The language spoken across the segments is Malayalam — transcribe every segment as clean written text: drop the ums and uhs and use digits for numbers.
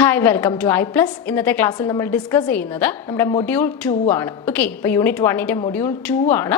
Hi, welcome to iPlus. ഇന്നത്തെ ക്ലാസ്സിൽ നമ്മൾ ഡിസ്കസ് ചെയ്യുന്നത് നമ്മുടെ മൊഡ്യൂൾ 2 ആണ്. ഓക്കെ, ഇപ്പോൾ യൂണിറ്റ് 1ന്റെ മൊഡ്യൂൾ 2 ആണ്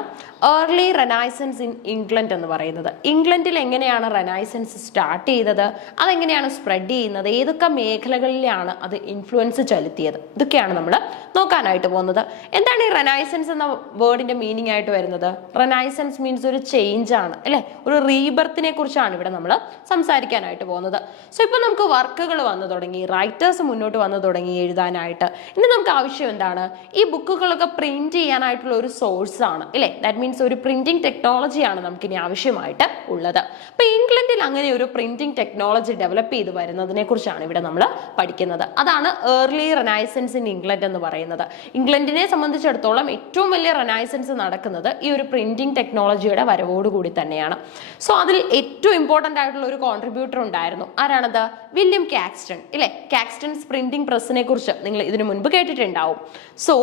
ഏർലി റെനൈസൻസ് ഇൻ ഇംഗ്ലണ്ട് എന്ന് പറയുന്നത്. ഇംഗ്ലണ്ടിൽ എങ്ങനെയാണ് റെനൈസൻസ് സ്റ്റാർട്ട് ചെയ്തത്, അതെങ്ങനെയാണ് സ്പ്രെഡ് ചെയ്യുന്നത്, ഏതൊക്കെ മേഖലകളിലാണ് അത് ഇൻഫ്ലുവൻസ് ചെലുത്തിയത്, ഇതൊക്കെയാണ് നമ്മൾ നോക്കാനായിട്ട് പോകുന്നത്. എന്താണ് ഈ റെനൈസൻസ് എന്ന വേർഡിന്റെ മീനിങ് ആയിട്ട് വരുന്നത്? റെനൈസൻസ് മീൻസ് ഒരു ചേഞ്ച് ആണ് അല്ലെ, ഒരു റീബർത്തിനെ കുറിച്ചാണ് ഇവിടെ നമ്മൾ സംസാരിക്കാനായിട്ട് പോകുന്നത്. സോ ഇപ്പൊ നമുക്ക് വർക്കുകൾ വന്നു തുടങ്ങി, റൈറ്റേഴ്സ് മുന്നോട്ട് വന്നു തുടങ്ങി എഴുതാനായിട്ട്. ഇനി നമുക്ക് ആവശ്യം എന്താണ്? ഈ ബുക്കുകളൊക്കെ പ്രിന്റ് ചെയ്യാനായിട്ടുള്ള ഒരു സോഴ്സ് ആണ് അല്ലെ. ദാറ്റ് മീൻസ് ഒരു പ്രിന്റിംഗ് ടെക്നോളജിയാണ് നമുക്ക് ഇനി ആവശ്യമായിട്ട് ഉള്ളത്. അപ്പൊ ഇംഗ്ലണ്ടിൽ അങ്ങനെ ഒരു പ്രിന്റിംഗ് ടെക്നോളജി ഡെവലപ്പ് ചെയ്ത് വരുന്നതിനെ കുറിച്ചാണ് ഇവിടെ നമ്മൾ പഠിക്കുന്നത്. അതാണ് ഏർലി റെനൈസൻസ് ഇൻ ഇംഗ്ലണ്ട് എന്ന് പറയുന്നത്. ഇംഗ്ലണ്ടിനെ സംബന്ധിച്ചിടത്തോളം ഏറ്റവും വലിയ റെനൈസൻസ് നടക്കുന്നത് ഈ ഒരു പ്രിന്റിംഗ് ടെക്നോളജിയുടെ വരവോടുകൂടി തന്നെയാണ്. സോ അതിൽ ഏറ്റവും ഇമ്പോർട്ടന്റ് ആയിട്ടുള്ള ഒരു കോൺട്രിബ്യൂട്ടർ ഉണ്ടായിരുന്നു. ആരാണത്? വില്യം കാക്സ്റ്റൺ ഇല്ലേ. കാക്സ്റ്റൺസ് പ്രിന്റിംഗ് പ്രസ്സിനെ കുറിച്ച് നിങ്ങൾ ഇതിനു മുൻപ് കേട്ടിട്ടുണ്ടാവും. സോ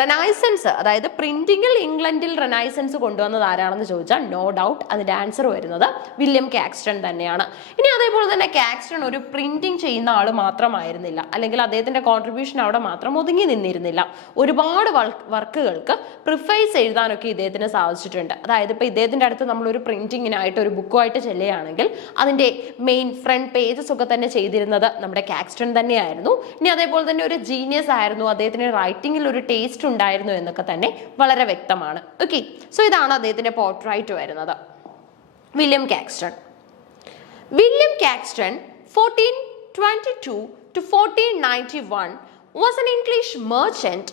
റെനൈസൻസ്, അതായത് പ്രിന്റിംഗിൽ ഇംഗ്ലണ്ടിൽ റെനൈസൻസ് കൊണ്ടുവന്നത് ആരാണെന്ന് ചോദിച്ചാൽ നോ ഡൗട്ട് അതിന്റെ ആൻസർ വരുന്നത് വില്യം കാക്സ്റ്റൺ തന്നെയാണ്. ഇനി അതേപോലെ തന്നെ കാക്സ്റ്റൺ ഒരു പ്രിന്റിംഗ് ചെയ്യുന്ന ആൾ മാത്രമായിരുന്നില്ല, അല്ലെങ്കിൽ അദ്ദേഹത്തിന്റെ കോൺട്രിബ്യൂഷൻ അവിടെ മാത്രം ഒതുങ്ങി നിന്നിരുന്നില്ല. ഒരുപാട് വർക്കുകൾക്ക് പ്രിഫൈസ് എഴുതാനൊക്കെ ഇദ്ദേഹത്തിന് സാധിച്ചിട്ടുണ്ട്. അതായത് ഇപ്പൊ ഇദ്ദേഹത്തിന്റെ അടുത്ത് നമ്മളൊരു പ്രിന്റിങ്ങിനായിട്ട് ഒരു ബുക്കുമായിട്ട് ചെല്ലുകയാണെങ്കിൽ അതിന്റെ മെയിൻ ഫ്രണ്ട് പേജസ് ഒക്കെ തന്നെ ചെയ്തിരുന്നത് നമ്മുടെ കാക്സ്റ്റൺ തന്നെയായിരുന്നു. ഇനി അതേപോലെ തന്നെ ഒരു ജീനിയസ് ആയിരുന്നു, അദ്ദേഹത്തിന് റൈറ്റിംഗിൽ ഒരു ടേസ്റ്റ് ഉണ്ടായിരുന്നു എന്നൊക്കെ തന്നെ വളരെ വ്യക്തമാണ്. ഓക്കെ, സോ ഇതാണ് അദ്ദേഹത്തിന്റെ പോർട്രൈറ്റ് വരുന്നത്. William Caxton. William Caxton 1422 to 1491 was an English merchant,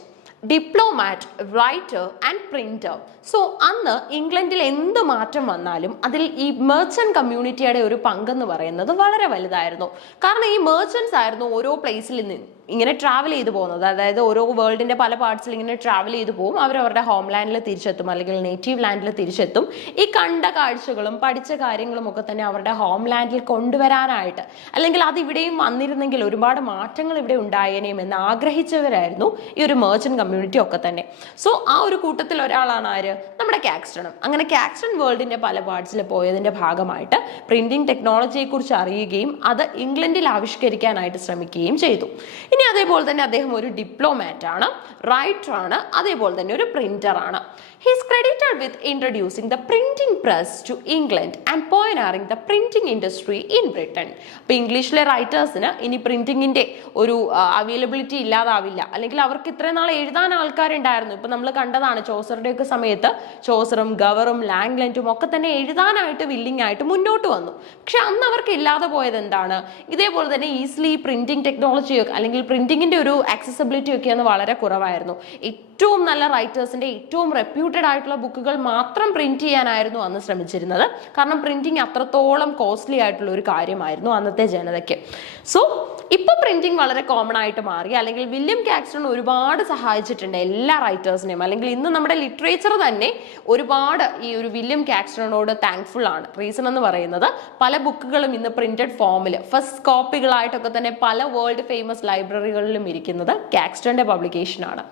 diplomat, writer and printer. So അന്ന് ഇംഗ്ലണ്ടിൽ എന്ത് മാറ്റം വന്നാലും അതിൽ ഈ മെർച്ചന്റ് കമ്മ്യൂണിറ്റിയുടെ ഒരു പങ്കെന്ന് പറയുന്നത് വളരെ വലുതായിരുന്നു. കാരണം ഈ മെർച്ചന്റ്സ് ആയിരുന്നു ഓരോ പ്ലേസിൽ നിന്ന് ഇങ്ങനെ ട്രാവൽ ചെയ്തു പോകുന്നത്. അതായത് ഓരോ വേൾഡിന്റെ പല പാർട്സിൽ ഇങ്ങനെ ട്രാവൽ ചെയ്തു പോകും. അവരവരുടെ ഹോം ലാൻഡിൽ തിരിച്ചെത്തും, അല്ലെങ്കിൽ നേറ്റീവ് ലാൻഡിൽ തിരിച്ചെത്തും. ഈ കണ്ട കാഴ്ചകളും പഠിച്ച കാര്യങ്ങളും ഒക്കെ തന്നെ അവരുടെ ഹോം ലാൻഡിൽ കൊണ്ടുവരാനായിട്ട്, അല്ലെങ്കിൽ അത് ഇവിടെയും വന്നിരുന്നെങ്കിൽ ഒരുപാട് മാറ്റങ്ങൾ ഇവിടെ ഉണ്ടായേനെയും എന്ന് ആഗ്രഹിച്ചവരായിരുന്നു ഈ ഒരു മെർച്ചന്റ് കമ്മ്യൂണിറ്റി ഒക്കെ തന്നെ. സോ ആ ഒരു കൂട്ടത്തിൽ ഒരാളാണ് ആര്? നമ്മുടെ കാക്സ്റ്റണും. അങ്ങനെ കാക്സ്റ്റൺ വേൾഡിന്റെ പല പാർട്സിൽ പോയതിന്റെ ഭാഗമായിട്ട് പ്രിന്റിംഗ് ടെക്നോളജിയെ കുറിച്ച് അറിയുകയും അത് ഇംഗ്ലണ്ടിൽ ആവിഷ്കരിക്കാനായിട്ട് ശ്രമിക്കുകയും ചെയ്തു. ഇനി അതേപോലെ തന്നെ അദ്ദേഹം ഒരു ഡിപ്ലോമാറ്റ് ആണ്, റൈറ്റർ ആണ്, അതേപോലെ തന്നെ ഒരു പ്രിന്റർ ആണ്. He is credited with introducing the printing press to England and pioneering the printing industry in Britain. അപ്പോൾ ഇംഗ്ലീഷിലെ റൈറ്റേഴ്സിന് ഇനി പ്രിന്റിങ്ങിന്റെ ഒരു അവൈലബിലിറ്റി ഇല്ലാതാവില്ല, അല്ലെങ്കിൽ അവർക്ക് ഇത്രയും നാൾ എഴുതാൻ ആൾക്കാരുണ്ടായിരുന്നു. ഇപ്പൊ നമ്മൾ കണ്ടതാണ് ചോസറുടെ ഒക്കെ സമയത്ത് ചോസറും ഗവറും ലാംഗ്ലൻഡും ഒക്കെ തന്നെ എഴുതാനായിട്ട് വില്ലിംഗ് ആയിട്ട് മുന്നോട്ട് വന്നു. പക്ഷെ അന്ന് അവർക്ക് ഇല്ലാതെ പോയത് എന്താണ്? ഇതേപോലെ തന്നെ ഈസിലി പ്രിന്റിംഗ് ടെക്നോളജിയൊക്കെ അല്ലെങ്കിൽ പ്രിന്റിങ്ങിന്റെ ഒരു ആക്സസിബിലിറ്റി ഒക്കെ അന്ന് വളരെ കുറവായിരുന്നു. ഏറ്റവും നല്ല റൈറ്റേഴ്സിന്റെ ഏറ്റവും റെപ്യൂട്ടഡ് ആയിട്ടുള്ള ബുക്കുകൾ മാത്രം പ്രിന്റ് ചെയ്യാനായിരുന്നു അന്ന് ശ്രമിച്ചിരുന്നത്. കാരണം പ്രിന്റിങ് അത്രത്തോളം കോസ്റ്റ്ലി ആയിട്ടുള്ള ഒരു കാര്യമായിരുന്നു അന്നത്തെ ജനതയ്ക്ക്. സോ ഇപ്പൊ പ്രിന്റിങ് വളരെ കോമൺ ആയിട്ട് മാറി, അല്ലെങ്കിൽ വില്യം കാക്സ്റ്റൺ ഒരുപാട് സഹായിച്ചിട്ടുണ്ട് എല്ലാ റൈറ്റേഴ്സിനെയും. അല്ലെങ്കിൽ ഇന്ന് നമ്മുടെ ലിറ്ററേച്ചർ തന്നെ ഒരുപാട് ഈ ഒരു വില്യം കാക്സ്റ്റണിനോട് താങ്ക്ഫുൾ ആണ്. റീസൺ എന്ന് പറയുന്നത് പല ബുക്കുകളും ഇന്ന് പ്രിന്റഡ് ഫോമിൽ ഫസ്റ്റ് കോപ്പികളായിട്ടൊക്കെ തന്നെ പല വേൾഡ് ഫേമസ് ലൈബ്രറികളിലും ഇരിക്കുന്നത് കാക്സ്റ്റന്റെ പബ്ലിക്കേഷൻ ആണ്.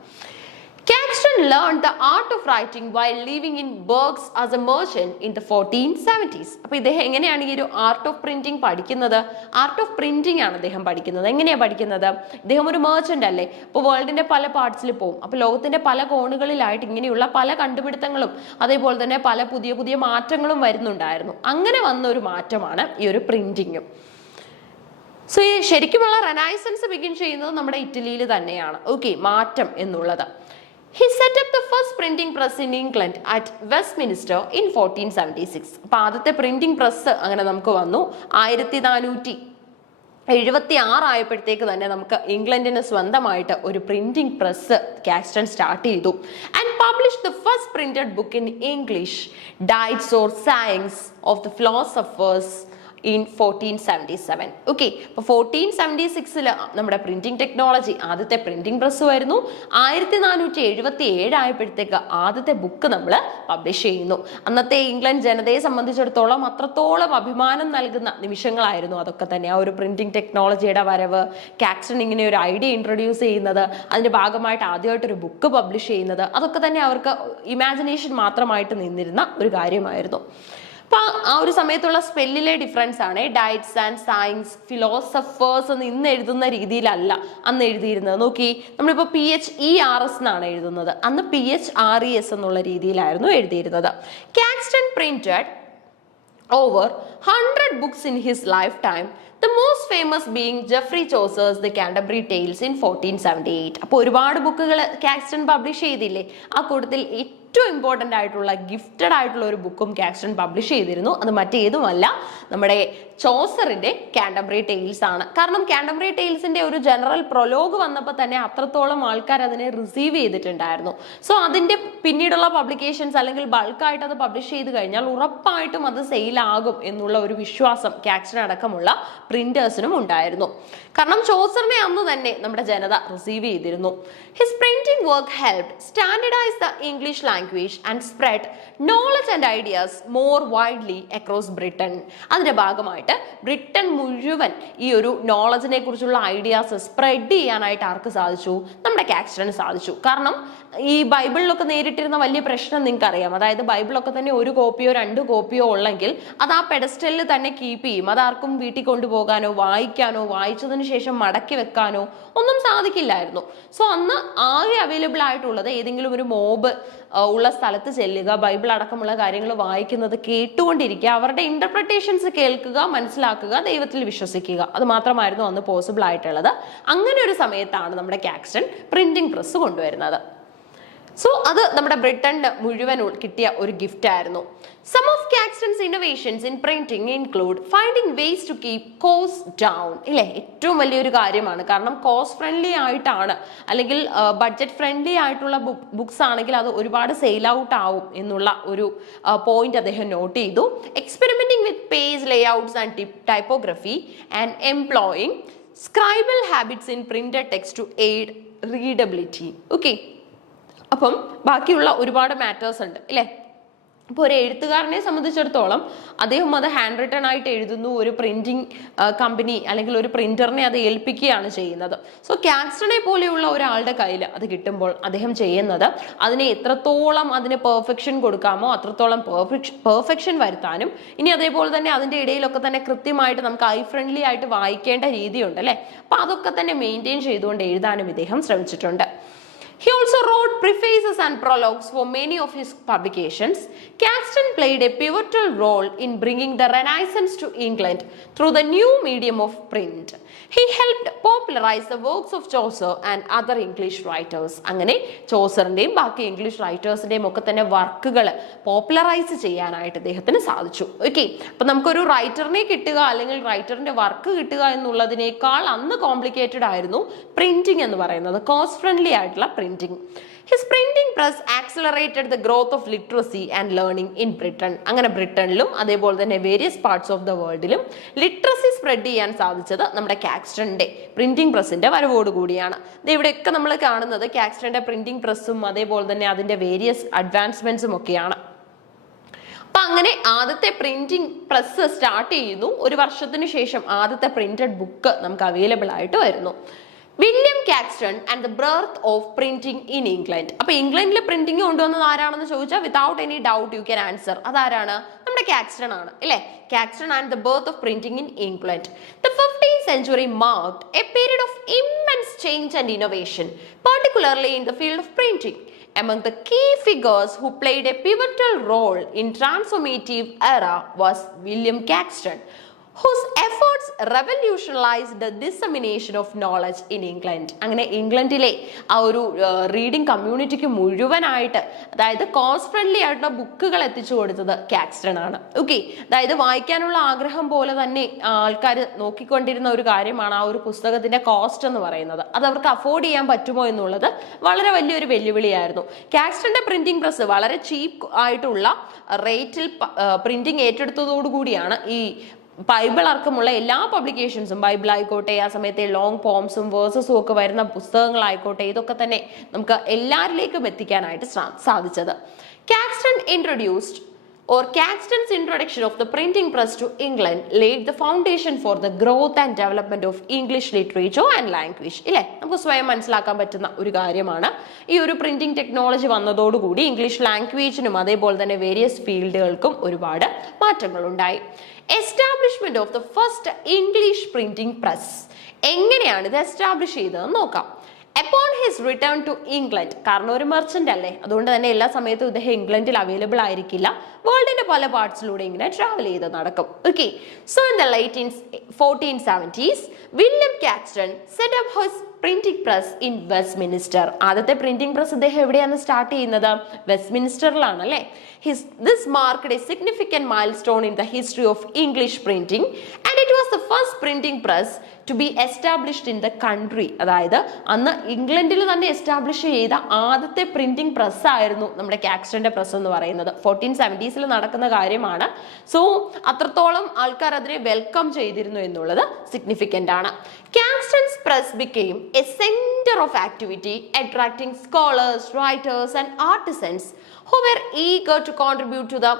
Caxton learned the art of writing while living in Berks as a merchant in the 1470s. അപ്പോൾ ഇദ്ദേഹം എങ്ങനെയാണ് ഈ ഒരു ആർട്ട് ഓഫ് പ്രിന്റിംഗ് പഠിക്കുന്നത്? ആർട്ട് ഓഫ് പ്രിന്റിംഗ് ആണ് അദ്ദേഹം പഠിക്കുന്നത്. എങ്ങനെയാണ് പഠിക്കുന്നത്? ഇദ്ദേഹം ഒരു മെർച്ചന്റ് അല്ലേ, അപ്പോൾ വേൾഡിന്റെ പല പാർട്സിൽ പോകും. അപ്പോൾ ലോകത്തിന്റെ പല കോണുകളിലായിട്ട് ഇങ്ങനെയുള്ള പല കണ്ടുപിടുത്തങ്ങളും അതേപോലെ തന്നെ പല പുതിയ പുതിയ മാറ്റങ്ങളും വരുന്നുണ്ടായിരുന്നു. അങ്ങനെ വന്ന ഒരു മാറ്റമാണ് ഈ ഒരു പ്രിന്റിങ്ങും. സോ ഈ ശരിക്കുമുള്ള റെനൈസൻസ് ബിഗിൻ ചെയ്യുന്നത് നമ്മുടെ ഇറ്റലിയിൽ തന്നെയാണ്. ഓക്കെ, മാറ്റം എന്നുള്ളത്. He set up the first printing press in England at Westminster in 1476. അപ്പോൾ ആദ്യത്തെ പ്രിന്റിംഗ് പ്രസ് അങ്ങനെ നമുക്ക് വന്നു 1476 ആയപ്പോഴത്തേക്ക് തന്നെ നമുക്ക് ഇംഗ്ലണ്ടിന് സ്വന്തമായിട്ട് ഒരു പ്രിന്റിംഗ് പ്രസ് കാക്സ്റ്റൺ സ്റ്റാർട്ട് ചെയ്തു. And publish the first printed book in English, diets or science of the philosophers in 1477. Okay, അപ്പോൾ 1476 നമ്മുടെ പ്രിന്റിംഗ് ടെക്നോളജി, ആദ്യത്തെ പ്രിന്റിംഗ് പ്രസ് വരുന്നു. 1477 ആയപ്പോഴത്തേക്ക് ആദ്യത്തെ ബുക്ക് നമ്മൾ പബ്ലിഷ് ചെയ്യുന്നു. അന്നത്തെ ഇംഗ്ലണ്ട് ജനതയെ സംബന്ധിച്ചിടത്തോളം അത്രത്തോളം അഭിമാനം നൽകുന്ന നിമിഷങ്ങളായിരുന്നു അതൊക്കെ തന്നെ. ആ ഒരു പ്രിന്റിംഗ് ടെക്നോളജിയുടെ വരവ്, കാക്സ്റ്റൺ ഇങ്ങനെ ഒരു ഐഡിയ ഇൻട്രൊഡ്യൂസ് ചെയ്യുന്നത്, അതിന്റെ ഭാഗമായിട്ട് ആദ്യമായിട്ടൊരു ബുക്ക് പബ്ലിഷ് ചെയ്യുന്നത്, അതൊക്കെ തന്നെ അവർക്ക് ഇമാജിനേഷൻ മാത്രമായിട്ട് നിന്നിരുന്ന ഒരു കാര്യമായിരുന്നു. അപ്പൊ ആ ഒരു സമയത്തുള്ള സ്പെല്ലിലെ ഡിഫറൻസ് ആണ്. ഡയറ്റ്സ് ആൻഡ് സയൻസ് ഫിലോസഫേഴ്സ് എന്ന് ഇന്ന് എഴുതുന്ന രീതിയിലല്ല അന്ന് എഴുതിയിരുന്നത്. നോക്കി, നമ്മളിപ്പോ PHERS എന്നാണ് എഴുതുന്നത്, അന്ന് PHRES എന്നുള്ള രീതിയിലായിരുന്നു എഴുതിയിരുന്നത്. Caxton printed over 100 books in his lifetime, the most famous being Geoffrey Chaucer's The Canterbury Tales in 1478. അപ്പോൾ ഒരുപാട് ബുക്കുകൾ കാക്സ്റ്റൺ പബ്ലിഷ് ചെയ്തില്ലേ, ആ കൂട്ടത്തിൽ ഏറ്റവും ഇമ്പോർട്ടൻ്റ് ആയിട്ടുള്ള ഗിഫ്റ്റഡ് ആയിട്ടുള്ള ഒരു ബുക്കും കാക്സ്റ്റൺ പബ്ലിഷ് ചെയ്തിരുന്നു. അത് മറ്റേതുമല്ല, നമ്മുടെ ചോസറിന്റെ കാൻറ്റർബറി ടെയിൽസ് ആണ്. കാരണം കാൻറ്റർബറി ടെയിൽസിന്റെ ഒരു ജനറൽ പ്രൊലോഗ് വന്നപ്പോൾ തന്നെ അത്രത്തോളം ആൾക്കാർ അതിനെ റിസീവ് ചെയ്തിട്ടുണ്ടായിരുന്നു. സോ അതിന്റെ പിന്നീടുള്ള പബ്ലിക്കേഷൻസ് അല്ലെങ്കിൽ ബൾക്കായിട്ട് അത് പബ്ലിഷ് ചെയ്ത് കഴിഞ്ഞാൽ ഉറപ്പായിട്ടും അത് സെയിലാകും എന്നുള്ള ഒരു വിശ്വാസം കാക്സ്റ്റൺ അടക്കമുള്ള പ്രിന്റേഴ്സിനും ഉണ്ടായിരുന്നു. കാരണം ചോസറിനെ അന്ന് തന്നെ നമ്മുടെ ജനത റിസീവ് ചെയ്തിരുന്നു. His printing work helped standardise the English language and spread knowledge and ideas more widely across Britain. അതിന്റെ ഭാഗമായിട്ട് ബ്രിട്ടൻ മുഴുവൻ ഈ ഒരു നോളജിനെ കുറിച്ചുള്ള ഐഡിയാസ് സ്പ്രെഡ് ചെയ്യാനായിട്ട് ആർക്ക് സാധിച്ചു? നമ്മുടെ കാക്സ്റ്റണിന് സാധിച്ചു. കാരണം ഈ ബൈബിളിലൊക്കെ നേരിട്ടിരുന്ന വലിയ പ്രശ്നം നിങ്ങൾക്ക് അറിയാം. അതായത് ബൈബിളൊക്കെ തന്നെ ഒരു കോപ്പിയോ 2 കോപ്പിയോ ഉള്ളെങ്കിൽ അത് ആ പെഡസ്റ്റലിൽ തന്നെ കീപ്പ് ചെയ്യും. അതാർക്കും വീട്ടിൽ കൊണ്ടുപോകാനോ വായിക്കാനോ വായിച്ചതിന് ശേഷം മടക്കി വെക്കാനോ ഒന്നും സാധിക്കില്ലായിരുന്നു. സോ അന്ന് ആകെ അവൈലബിൾ ആയിട്ടുള്ളത് ഏതെങ്കിലും ഒരു മോബ് ഉള്ള സ്ഥലത്ത് ചെല്ലുക, ബൈബിൾ അടക്കമുള്ള കാര്യങ്ങൾ വായിക്കുന്നത് കേട്ടുകൊണ്ടിരിക്കുക, അവരുടെ ഇന്റർപ്രിട്ടേഷൻസ് കേൾക്കുക, മനസ്സിലാക്കുക, ദൈവത്തിൽ വിശ്വസിക്കുക. അത് മാത്രമായിരുന്നു അന്ന് പോസിബിൾ ആയിട്ടുള്ളത്. അങ്ങനെ ഒരു സമയത്താണ് നമ്മുടെ കാക്സ്റ്റൺ പ്രിന്റിംഗ് പ്രസ് കൊണ്ടുവരുന്നത്. സോ അത് നമ്മുടെ ബ്രിട്ടന് മുഴുവൻ കിട്ടിയ ഒരു ഗിഫ്റ്റ് ആയിരുന്നു. Some of Caxton's innovations in printing include finding ways to keep cost down. ഇല്ലേ, ഏറ്റവും വലിയൊരു കാര്യമാണ്. കാരണം കോസ്റ്റ് ഫ്രണ്ട്ലി ആയിട്ടാണ് അല്ലെങ്കിൽ ബഡ്ജറ്റ് ഫ്രണ്ട്ലി ആയിട്ടുള്ള ബുക്സ് ആണെങ്കിൽ അത് ഒരുപാട് സെയിൽ ഔട്ട് ആവും എന്നുള്ള ഒരു പോയിന്റ് അദ്ദേഹം നോട്ട് ചെയ്തു. Experimenting with page layouts and typography and employing scribal habits in printed text to aid readability. Okay, അപ്പം ബാക്കിയുള്ള ഒരുപാട് മാറ്റേഴ്സ് ഉണ്ട് അല്ലേ. ഇപ്പോൾ ഒരു എഴുത്തുകാരനെ സംബന്ധിച്ചിടത്തോളം അദ്ദേഹം അത് ഹാൻഡ് റിട്ടൺ ആയിട്ട് എഴുതുന്നു, ഒരു പ്രിന്റിംഗ് കമ്പനി അല്ലെങ്കിൽ ഒരു പ്രിന്ററിനെ അത് ഏൽപ്പിക്കുകയാണ് ചെയ്യുന്നത്. സോ കാക്സ്റ്റണെ പോലെയുള്ള ഒരാളുടെ കയ്യിൽ അത് കിട്ടുമ്പോൾ അദ്ദേഹം ചെയ്യുന്നത് അതിനെ എത്രത്തോളം അതിന് പെർഫെക്ഷൻ കൊടുക്കാമോ അത്രത്തോളം പെർഫെക്ഷൻ വരുത്താനും, ഇനി അതേപോലെ തന്നെ അതിൻ്റെ ഇടയിലൊക്കെ തന്നെ കൃത്യമായിട്ട് നമുക്ക് ഐ ഫ്രണ്ട്ലി ആയിട്ട് വായിക്കേണ്ട രീതിയുണ്ട് അല്ലേ. അപ്പം അതൊക്കെ തന്നെ മെയിൻറ്റെയിൻ ചെയ്തുകൊണ്ട് എഴുതാനും ഇദ്ദേഹം ശ്രമിച്ചിട്ടുണ്ട്. He also wrote prefaces and prologues for many of his publications. Caxton played a pivotal role in bringing the Renaissance to England through the new medium of print. He helped popularize the works of Chaucer and other English writers. അങ്ങനെ ചോസറിന്റെയും ബാക്കി ഇംഗ്ലീഷ് റൈറ്റേഴ്സിന്റെയും ഒക്കെ തന്നെ വർക്കുകൾ പോപ്പുലറൈസ് ചെയ്യാനായിട്ട് അദ്ദേഹത്തിന് സാധിച്ചു. ഓക്കെ, അപ്പൊ നമുക്കൊരു റൈറ്ററിനെ കിട്ടുക അല്ലെങ്കിൽ റൈറ്ററിന്റെ വർക്ക് കിട്ടുക എന്നുള്ളതിനേക്കാൾ അന്ന് കോംപ്ലിക്കേറ്റഡ് ആയിരുന്നു പ്രിന്റിംഗ് എന്ന് പറയുന്നത്, കോസ്റ്റ് ഫ്രണ്ട്ലി ആയിട്ടുള്ള printing. His printing press accelerated the growth of literacy and learning in Britain. അങ്ങനെ ബ്രിട്ടനിലും അതേപോലെ തന്നെ വേരിയസ് പാർട്സ് ഓഫ് ദ വേൾഡിലും ലിറ്ററസി സ്പ്രെഡ് ചെയ്യാൻ സാധിച്ചത് നമ്മുടെ കാക്സ്റ്റണിന്റെ പ്രിന്റിംഗ് പ്രസിന്റെ വരവോട് കൂടിയാണ്. ഇവിടെയൊക്കെ നമ്മൾ കാണുന്നത് കാക്സ്റ്റണിന്റെ പ്രിന്റിംഗ് പ്രസ്സും അതേപോലെ തന്നെ അതിന്റെ വേരിയസ് അഡ്വാൻസ്മെന്റ്സും ഒക്കെയാണ്. അപ്പൊ അങ്ങനെ ആദ്യത്തെ പ്രിന്റിംഗ് പ്രസ് സ്റ്റാർട്ട് ചെയ്യുന്നു. 1 വർഷത്തിന് ശേഷം ആദ്യത്തെ പ്രിന്റഡ് ബുക്ക് നമുക്ക് അവൈലബിൾ ആയിട്ട് വരുന്നു. William Caxton and the birth of printing in England. അപ്പൊ ഇംഗ്ലണ്ടിലെ പ്രിന്റിംഗ് കൊണ്ടുവന്നത് ആരാണെന്ന് ചോദിച്ചാൽ without any doubt you can answer, അതാരാണ്? നമ്മുടെ കാക്സ്റ്റൺ ആണ് അല്ലേ. Caxton and the birth of printing in England. The 15th century marked a period of immense change and innovation, particularly in the field of printing. Among the key figures who played a pivotal role in transformative era was William Caxton, whose efforts revolutionized the dissemination of knowledge in England. അങ്ങനെ ഇംഗ്ലണ്ടിലെ ആ ഒരു റീഡിംഗ് കമ്മ്യൂണിറ്റിക്ക് മുഴുവനായിട്ട്, അതായത് കോസ്റ്റ് ഫ്രണ്ട്ലി ആയിട്ടുള്ള ബുക്കുകൾ എത്തിച്ചു കൊടുത്തത് കാക്സ്റ്റൺ ആണ്. ഓക്കെ, അതായത് വായിക്കാനുള്ള ആഗ്രഹം പോലെ തന്നെ ആൾക്കാർ നോക്കിക്കൊണ്ടിരുന്ന ഒരു കാര്യമാണ് ആ ഒരു പുസ്തകത്തിന്റെ കോസ്റ്റ് എന്ന് പറയുന്നത്. അത് അവർക്ക് അഫോർഡ് ചെയ്യാൻ പറ്റുമോ എന്നുള്ളത് വളരെ വലിയൊരു വെല്ലുവിളിയായിരുന്നു. കാക്സ്റ്റന്റെ പ്രിന്റിംഗ് പ്രസ് വളരെ ചീപ്പ് ആയിട്ടുള്ള റേറ്റിൽ പ്രിന്റിംഗ് ഏറ്റെടുത്തതോടുകൂടിയാണ് ഈ ബൈബിൾ അടക്കമുള്ള എല്ലാ പബ്ലിക്കേഷൻസും, ബൈബിൾ ആയിക്കോട്ടെ, ആ സമയത്തെ ലോങ് പോംസും വേഴ്സസും ഒക്കെ വരുന്ന പുസ്തകങ്ങളായിക്കോട്ടെ, ഇതൊക്കെ തന്നെ നമുക്ക് എല്ലാവരിലേക്കും എത്തിക്കാനായിട്ട് സാധിച്ചത്. Caxton introduced or Caxton's introduction of the printing press to England laid the foundation for the growth and development of English literature and language. ഇല്ലേ, നമുക്ക് സ്വയം മനസ്സിലാക്കാൻ പറ്റുന്ന ഒരു കാര്യമാണ്. ഈ ഒരു പ്രിന്റിംഗ് ടെക്നോളജി വന്നതോടുകൂടി ഇംഗ്ലീഷ് ലാംഗ്വേജിനും അതേപോലെ തന്നെ വേരിയസ് ഫീൽഡുകൾക്കും ഒരുപാട് മാറ്റങ്ങൾ ഉണ്ടായി. Establishment of the first English printing press, എങ്ങനെയാണ് ഇത് എസ്റ്റാബ്ലിഷ് ചെയ്തതെന്ന് നോക്കാം. Upon his return to England, കാരണം ഒരു മെർച്ചന്റ് അല്ലേ, അതുകൊണ്ട് തന്നെ എല്ലാ സമയത്തും ഇദ്ദേഹം ഇംഗ്ലണ്ടിൽ അവൈലബിൾ ആയിരിക്കില്ല, വേൾഡിന്റെ പല പാർട്സിലൂടെ ഇങ്ങനെ ട്രാവൽ ചെയ്ത് നടക്കും. Okay, so in the late 1470s William Caxton set up his printing press in Westminster. ആദ്യത്തെ പ്രിന്റിംഗ് പ്രസ് ഇദ്ദേഹം എവിടെയാണ് സ്റ്റാർട്ട് ചെയ്യുന്നത്? വെസ്റ്റ്മിനിസ്റ്ററിലാണ് അല്ലേ. This marked a significant milestone in the history of English printing and it was the first printing press to be established in the country. അതായത് അന്ന് ഇംഗ്ലണ്ടിൽ തന്നെ എസ്റ്റാബ്ലിഷ് ചെയ്ത ആദ്യത്തെ പ്രിന്റിംഗ് പ്രസ് ആയിരുന്നു നമ്മുടെ കാക്സ്റ്റന്റെ പ്രസ് എന്ന് പറയുന്നത്. 1470s നടക്കുന്ന കാര്യമാണ്. സോ അത്രത്തോളം ആൾക്കാർ അതിനെ വെൽക്കം ചെയ്തിരുന്നു എന്നുള്ളത് സിഗ്നിഫിക്കന്റ് ആണ്. കാക്സ്റ്റൺസ് press became a center of activity, attracting scholars, writers and artisans who were eager to contribute to the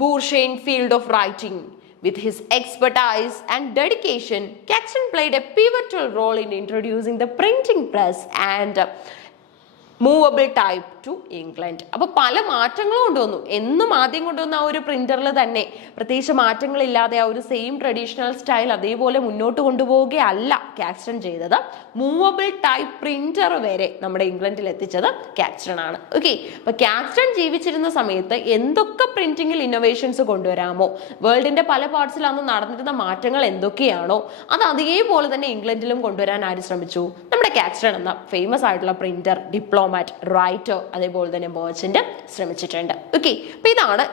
bourgeois field of writing. With his expertise and dedication, Caxton played a pivotal role in introducing the printing press and movable type two England. അപ്പോൾ പല മാറ്റങ്ങളും കൊണ്ടുവന്നു. എന്നും ആദ്യം കൊണ്ടുവന്ന ആ ഒരു പ്രിന്ററിൽ തന്നെ പ്രത്യേകിച്ച് മാറ്റങ്ങളില്ലാതെ ആ ഒരു സെയിം ട്രഡീഷണൽ സ്റ്റൈൽ അതേപോലെ മുന്നോട്ട് കൊണ്ടുപോവുകയല്ല കാക്സ്റ്റൺ ചെയ്തത്. മൂവബിൾ ടൈപ്പ് പ്രിന്റർ വരെ നമ്മുടെ ഇംഗ്ലണ്ടിൽ എത്തിച്ചത് കാക്സ്റ്റൺ ആണ്. ഓക്കെ, അപ്പൊ കാക്സ്റ്റൺ ജീവിച്ചിരുന്ന സമയത്ത് എന്തൊക്കെ പ്രിന്റിംഗിൽ ഇന്നോവേഷൻസ് കൊണ്ടുവരാമോ, വേൾഡിന്റെ പല പാർട്സിൽ അന്ന് നടന്നിരുന്ന മാറ്റങ്ങൾ എന്തൊക്കെയാണോ അത് അതേപോലെ തന്നെ ഇംഗ്ലണ്ടിലും കൊണ്ടുവരാൻ ആര് ശ്രമിച്ചു? നമ്മുടെ കാക്സ്റ്റൺ എന്ന ഫേമസ് ആയിട്ടുള്ള പ്രിന്റർ, ഡിപ്ലോമാറ്റ്, റൈറ്റർ, അതേപോലെ തന്നെ മെർച്ചന്റ് ശ്രമിച്ചിട്ടുണ്ട്. ഓക്കെ, അപ്പൊ ഇതാണ്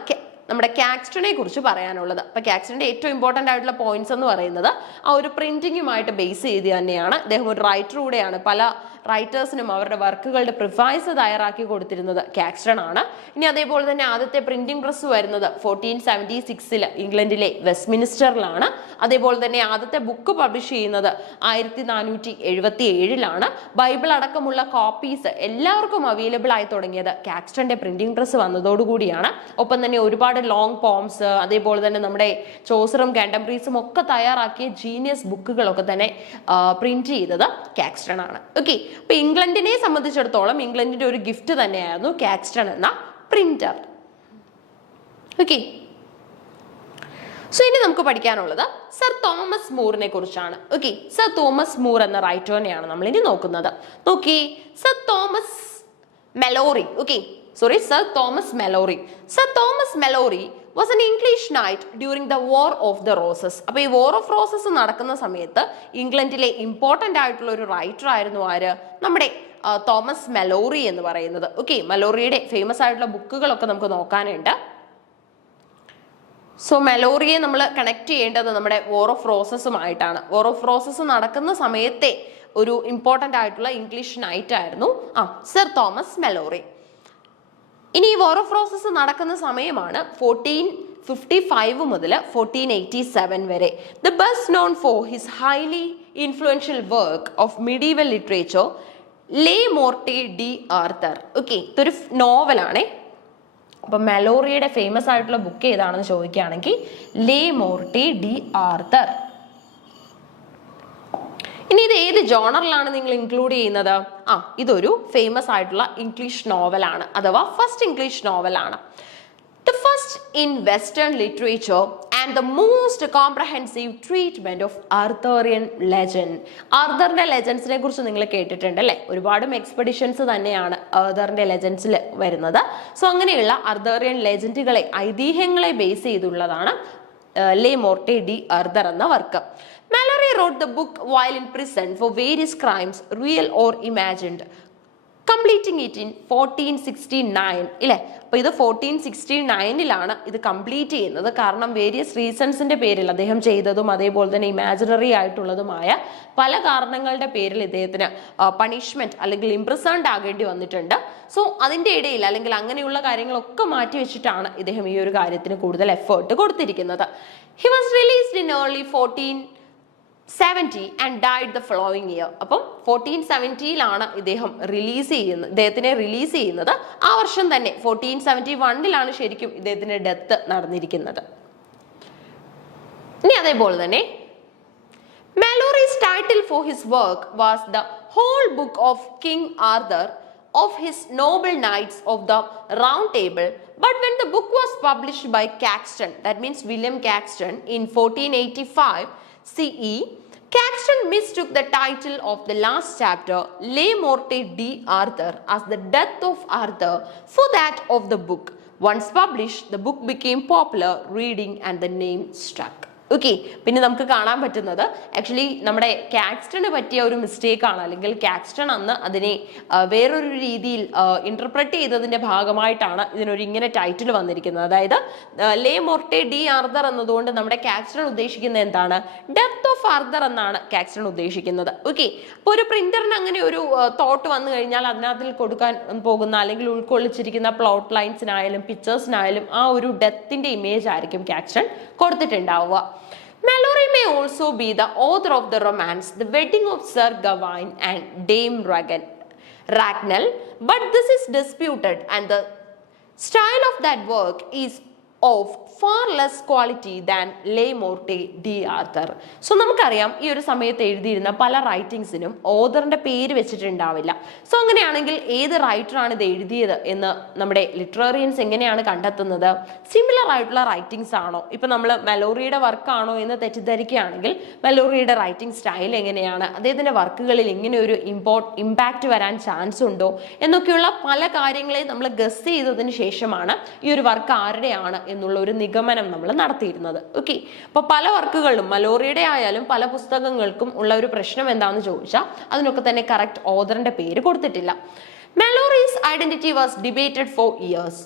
നമ്മുടെ കാക്സ്റ്റനെ കുറിച്ച് പറയാനുള്ളത്. അപ്പൊ കാക്സ്റ്റന്റെ ഏറ്റവും ഇമ്പോർട്ടന്റ് ആയിട്ടുള്ള പോയിന്റ്സ് എന്ന് പറയുന്നത് ആ ഒരു പ്രിന്റിങ്ങുമായിട്ട് ബേസ് ചെയ്ത് തന്നെയാണ്. അദ്ദേഹം ഒരു റൈറ്റർ കൂടെയാണ്. പല റൈറ്റേഴ്സിനും അവരുടെ വർക്കുകളുടെ പ്രിഫൈസ് തയ്യാറാക്കി കൊടുത്തിരുന്നത് കാക്സ്റ്റൺ ആണ്. ഇനി അതേപോലെ തന്നെ ആദ്യത്തെ പ്രിന്റിംഗ് പ്രസ് വരുന്നത് 1476 ഇംഗ്ലണ്ടിലെ വെസ്റ്റ്മിനിസ്റ്ററിലാണ്. അതേപോലെ തന്നെ ആദ്യത്തെ ബുക്ക് പബ്ലിഷ് ചെയ്യുന്നത് 1477 ബൈബിൾ അടക്കമുള്ള കോപ്പീസ് എല്ലാവർക്കും അവൈലബിൾ ആയി തുടങ്ങിയത് കാക്സ്റ്റന്റെ പ്രിന്റിംഗ് പ്രസ് വന്നതോടുകൂടിയാണ്. ഒപ്പം തന്നെ ഒരുപാട് ലോങ് പോംസ്, അതേപോലെ തന്നെ നമ്മുടെ ചോസറും കണ്ടംപറീസും ഒക്കെ തയ്യാറാക്കിയ ജീനിയസ് ബുക്കുകളൊക്കെ തന്നെ പ്രിന്റ് ചെയ്തത് കാക്സ്റ്റൺ ആണ്. ഓക്കെ, അപ്പൊ ഇംഗ്ലണ്ടിനെ സംബന്ധിച്ചിടത്തോളം ഇംഗ്ലണ്ടിന്റെ ഒരു ഗിഫ്റ്റ് തന്നെയായിരുന്നു കാക്സ്റ്റൺ എന്ന പ്രിന്റർ. ഓക്കെ, സോ ഇനി നമുക്ക് പഠിക്കാനുള്ളത് സർ തോമസ് മൂറിനെ കുറിച്ചാണ്. ഓക്കെ, സർ തോമസ് മൂർ എന്ന റൈറ്ററിനെയാണ് നമ്മൾ ഇനി നോക്കുന്നത്. നോക്കി, sir Thomas Malory. Okay, sorry, Sir Thomas Mallory. Sir Thomas Mallory was an English knight during the War of the Roses. അപ്പോൾ ഈ War of Roses നടക്കുന്ന സമയത്ത് ഇംഗ്ലണ്ടിലെ ഇമ്പോർട്ടന്റ് ആയിട്ടുള്ള ഒരു റൈറ്റർ ആയിരുന്നു ആര്? നമ്മുടെ തോമസ് മെലോറി എന്ന് പറയുന്നത്. ഓക്കെ, മെലോറിയുടെ ഫേമസ് ആയിട്ടുള്ള ബുക്കുകളൊക്കെ നമുക്ക് നോക്കാനുണ്ട്. സോ മെലോറിയെ നമ്മൾ കണക്ട് ചെയ്യേണ്ടത് നമ്മുടെ War of Rosesമായിട്ടാണ്. War of Roses നടക്കുന്ന സമയത്തെ ഒരു ഇമ്പോർട്ടന്റ് ആയിട്ടുള്ള ഇംഗ്ലീഷ് നൈറ്റ് ആയിരുന്നു സർ തോമസ് മെലോറി. ഇനി ഈ War of Roses നടക്കുന്ന സമയമാണ് 1455 മുതൽ 1487 വരെ. The best known for his highly influential work of medieval literature Le Morte d'Arthur. Okay, ഇതൊരു നോവലാണേ. അപ്പൊ മെലോറിയുടെ ഫേമസ് ആയിട്ടുള്ള ബുക്ക് ഏതാണെന്ന് ചോദിക്കുകയാണെങ്കിൽ ലേ മോർട്ടെ ഡി ആർത്തർ. ഇനി ഇത് ഏത് ജോണറിലാണ് നിങ്ങൾ ഇൻക്ലൂഡ് ചെയ്യുന്നത്? ഇതൊരു ഫേമസ് ആയിട്ടുള്ള ഇംഗ്ലീഷ് നോവലാണ്, അഥവാ ഫസ്റ്റ് ഇംഗ്ലീഷ് നോവലാണ്. The first in western literature and the most comprehensive treatment of Arthurian legend. ആർതറിന്റെ ലെജൻഡ്സിനെ കുറിച്ച് നിങ്ങൾ കേട്ടിട്ടുണ്ട് അല്ലെ? ഒരുപാട് എക്സ്പെഡിഷൻസ് തന്നെയാണ് ആർതറിന്റെ ലെജൻഡ്സിൽ വരുന്നത്. സോ അങ്ങനെയുള്ള ആർതറിയൻ ലെജൻഡുകളെ, ഐതിഹ്യങ്ങളെ ബേസ് ചെയ്തുള്ളതാണ് ലേ മോർട്ടെ ഡി ആർതർ എന്ന work. Mallory wrote the book while in prison for various crimes, real or imagined, completing it in 1469. ഇല്ലേ, അപ്പൊ ഇത് 1469 ഇത് കംപ്ലീറ്റ് ചെയ്യുന്നത്. കാരണം വേരിയസ് റീസൺസിന്റെ പേരിൽ അദ്ദേഹം ചെയ്തതും അതേപോലെ തന്നെ ഇമാജിനറി ആയിട്ടുള്ളതുമായ പല കാരണങ്ങളുടെ പേരിൽ ഇദ്ദേഹത്തിന് പണിഷ്മെന്റ് അല്ലെങ്കിൽ ഇംപ്രിസൺഡ് ആകേണ്ടി വന്നിട്ടുണ്ട്. സോ അതിന്റെ ഇടയിൽ അല്ലെങ്കിൽ അങ്ങനെയുള്ള കാര്യങ്ങളൊക്കെ മാറ്റി വെച്ചിട്ടാണ് ഇദ്ദേഹം ഈ ഒരു കാര്യത്തിന് കൂടുതൽ എഫേർട്ട് കൊടുത്തിരിക്കുന്നത്. He was released in early 14 70 and died the following year. അപ്പം 1470 ഇദ്ദേഹത്തിനെ റിലീസ് ചെയ്യുന്നത്. ആ വർഷം തന്നെ 1471 ശരിക്കും ഇദ്ദേഹത്തിന്റെ ഡെത്ത് നടന്നിരിക്കുന്നത്. ഇനി അതേപോലെ തന്നെ Malory's title for his work was the whole book of King Arthur of his noble knights of the Round Table. But when the book was published by Caxton, that means William Caxton, in 1485 CE, Caxton mistook the title of the last chapter, Le Morte d Arthur, as the death of Arthur for that of the book. Once published, the book became popular reading and the name stuck. Okay, പിന്നെ നമുക്ക് കാണാൻ പറ്റുന്നത് ആക്ച്വലി നമ്മുടെ കാക്സ്റ്റണ് പറ്റിയ ഒരു മിസ്റ്റേക്ക് ആണ്, അല്ലെങ്കിൽ കാക്സ്റ്റൺ അന്ന് അതിനെ വേറൊരു രീതിയിൽ ഇന്റർപ്രറ്റ് ചെയ്തതിന്റെ ഭാഗമായിട്ടാണ് ഇതിനൊരു ഇങ്ങനെ ടൈറ്റിൽ വന്നിരിക്കുന്നത്. അതായത് ലേ മോർട്ടെ ഡി ആർദർ എന്നതുകൊണ്ട് നമ്മുടെ കാക്സ്റ്റൺ ഉദ്ദേശിക്കുന്നത് എന്താണ്? ഡെത്ത് ഓഫ് ആർദർ എന്നാണ് കാക്സ്റ്റൺ ഉദ്ദേശിക്കുന്നത്. ഓക്കെ, അപ്പോൾ ഒരു പ്രിന്ററിന് അങ്ങനെ ഒരു തോട്ട് വന്നു കഴിഞ്ഞാൽ അതിനകത്തിൽ കൊടുക്കാൻ പോകുന്ന അല്ലെങ്കിൽ ഉൾക്കൊള്ളിച്ചിരിക്കുന്ന പ്ലോട്ട് ലൈൻസിനായാലും പിക്ചേഴ്സിനായാലും ആ ഒരു ഡെത്തിന്റെ ഇമേജ് ആയിരിക്കും Caxton കൊടുത്തിട്ടുണ്ടാവുക. Malory may also be the author of the romance The Wedding of Sir Gawain and Dame Ragnell, but this is disputed and the style of that work is of far less quality than Le Morte d Arthur. So നമുക്കറിയാം ഈ ഒരു സമയത്ത് എഴുതിയിരുന്ന പല റൈറ്റിംഗ്സിനും ഓതറിന്റെ പേര് വെച്ചിട്ടുണ്ടാവില്ല. സോ അങ്ങനെയാണെങ്കിൽ ഏത് റൈറ്ററാണ് ഇത് എഴുതിയത് എന്ന് നമ്മുടെ ലിറ്ററേറിയൻസ് എങ്ങനെയാണ് കണ്ടെത്തുന്നത്? സിമിലർ ആയിട്ടുള്ള റൈറ്റിംഗ്സ് ആണോ? ഇപ്പൊ നമ്മൾ മെലോറിയുടെ വർക്കാണോ എന്ന് തെറ്റിദ്ധരിക്കുകയാണെങ്കിൽ മെലോറിയുടെ റൈറ്റിംഗ് സ്റ്റൈൽ എങ്ങനെയാണ്, അദ്ദേഹത്തിന്റെ വർക്കുകളിൽ ഇങ്ങനെ ഒരു ഇമ്പാക്റ്റ് വരാൻ ചാൻസ് ഉണ്ടോ എന്നൊക്കെയുള്ള പല കാര്യങ്ങളെ നമ്മൾ ഗസ് ചെയ്തതിന് ശേഷമാണ് ഈ ഒരു വർക്ക് ആരുടെയാണ് എന്നുള്ള ഒരു നിഗമനം നമ്മൾ നടത്തിയിരുന്നത്. ഓക്കെ, അപ്പൊ പല വർക്കുകളിലും മലോറിയുടെ ആയാലും പല പുസ്തകങ്ങൾക്കും ഉള്ള ഒരു പ്രശ്നം എന്താണെന്ന് ചോദിച്ചാൽ അതിനൊക്കെ തന്നെ കറക്റ്റ് ഓതറിന്റെ പേര് കൊടുത്തിട്ടില്ല. Malory's identity was debated for years.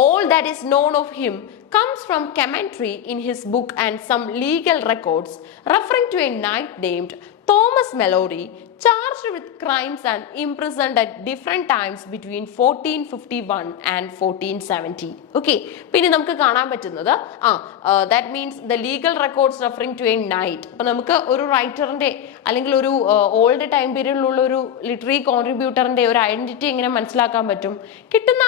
All that is known of him comes from commentary in his book and some legal records referring to a knight named Thomas Malory, charged with crimes and imprisoned at different times between 1451 and 1470. Okay, പിന്നെ നമുക്ക് കാണാൻ പറ്റുന്നത് that means the legal records referring to a knight. അപ്പൊ നമുക്ക് ഒരു റൈറ്ററിന്റെ അല്ലെങ്കിൽ ഒരു ഓൾഡ് ടൈം പീരീഡിലുള്ള ഒരു ലിറ്റററി കോൺട്രിബ്യൂട്ടറിന്റെ ഒരു ഐഡന്റിറ്റി എങ്ങനെ മനസ്സിലാക്കാൻ പറ്റും? കിട്ടുന്ന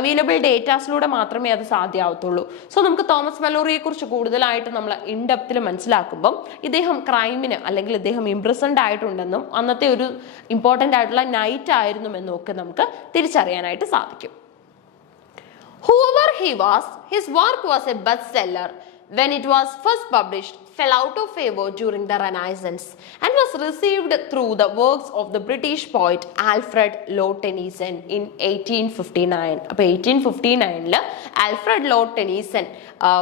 അവൈലബിൾ ഡേറ്റാസിലൂടെ മാത്രമേ അത് സാധ്യമാവത്തുള്ളൂ. സോ നമുക്ക് തോമസ് മെലോറിയെ കുറിച്ച് കൂടുതലായിട്ട് നമ്മൾ ഇൻഡെപ്തിൽ മനസ്സിലാക്കുമ്പം ഇദ്ദേഹം ക്രൈമിന് അല്ലെങ്കിൽ ഇദ്ദേഹം ഇംപ്രിസൺഡ് ആയിട്ടുണ്ടെന്നും അന്നത്തെ ഒരു ഇമ്പോർട്ടൻ്റ് ആയിട്ടുള്ള നൈറ്റ് ആയിരുന്നു എന്നും ഒക്കെ നമുക്ക് തിരിച്ചറിയാനായിട്ട് സാധിക്കും. Whoever he was, his work was a bestseller when it was first published, fell out of favor during the Renaissance and was received through the works of the British poet Alfred Lord Tennyson in 1859. അപ്പോൾ 1859 ആൽഫ്രഡ് ലോർഡ് ടെനീസൺ